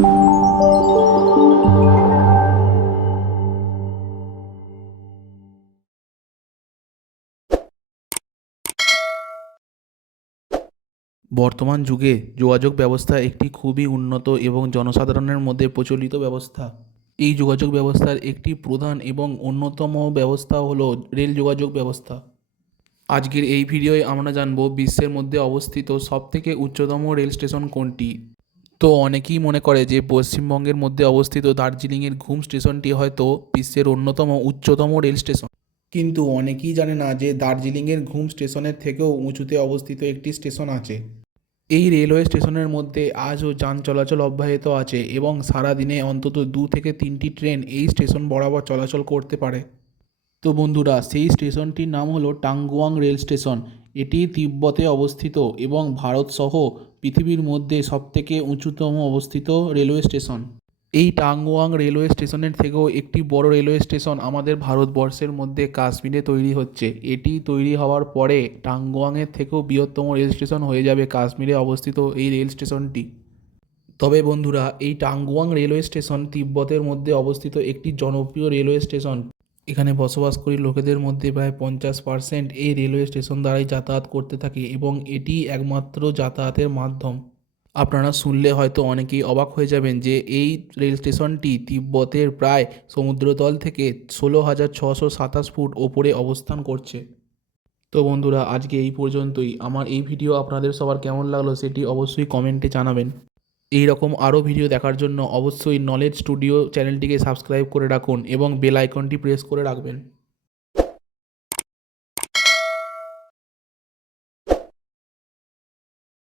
বর্তমান যুগে যোগাযোগ ব্যবস্থা একটি খুবই উন্নত এবং জনসাধারণের মধ্যে প্রচলিত ব্যবস্থা। এই যোগাযোগ ব্যবস্থার একটি প্রধান এবং অন্যতম ব্যবস্থা হলো রেল যোগাযোগ ব্যবস্থা। আজকের এই ভিডিওয়ে আমরা জানব বিশ্বের মধ্যে অবস্থিত সবথেকে উচ্চতম রেল স্টেশন কোনটি। তো অনেকেই মনে করে যে পশ্চিমবঙ্গের মধ্যে অবস্থিত দার্জিলিংয়ের ঘুম স্টেশনটি হয়তো বিশ্বের অন্যতম উচ্চতম রেল স্টেশন, কিন্তু অনেকেই জানে না যে দার্জিলিংয়ের ঘুম স্টেশনের থেকেও উঁচুতে অবস্থিত একটি স্টেশন আছে। এই রেলওয়ে স্টেশনের মধ্যে আজও যান চলাচল অব্যাহত আছে এবং সারাদিনে অন্তত 2 থেকে 3টি ট্রেন এই স্টেশন বরাবর চলাচল করতে পারে। তো বন্ধুরা, সেই স্টেশনটির নাম হলো টাঙ্গুয়াং রেল স্টেশন। এটি তিব্বতে অবস্থিত এবং ভারতসহ পৃথিবীর মধ্যে সবথেকে উঁচুতম অবস্থিত রেলওয়ে স্টেশন। এই টাঙ্গুয়াং রেলওয়ে স্টেশনের থেকেও একটি বড় রেলওয়ে স্টেশন আমাদের ভারতবর্ষের মধ্যে কাশ্মীরে তৈরি হচ্ছে। এটি তৈরি হওয়ার পরে টাঙ্গুয়াংয়ের থেকেও বৃহত্তম রেল স্টেশন হয়ে যাবে কাশ্মীরে অবস্থিত এই রেল স্টেশনটি। তবে বন্ধুরা, এই টাঙ্গুয়াং রেলওয়ে স্টেশন তিব্বতের মধ্যে অবস্থিত একটি জনপ্রিয় রেলওয়ে স্টেশন। এখানে বসবাসকারী লোকেদের মধ্যে প্রায় 50% এই রেলওয়ে স্টেশন দ্বারাই যাতায়াত করতে থাকে এবং এটি একমাত্র যাতায়াতের মাধ্যম। আপনারা শুনলে হয়তো অনেকেই অবাক হয়ে যাবেন যে এই রেল স্টেশনটি তিব্বতের প্রায় সমুদ্রতল থেকে 16,627 ফুট ওপরে অবস্থান করছে। তো বন্ধুরা, আজকে এই পর্যন্তই। আমার এই ভিডিও আপনাদের সবার কেমন লাগলো সেটি অবশ্যই কমেন্টে জানাবেন। এই রকম আরও ভিডিও দেখার জন্য অবশ্যই নলেজ স্টুডিও চ্যানেলটিকে সাবস্ক্রাইব করে রাখুন এবং বেল আইকনটি প্রেস করে রাখবেন।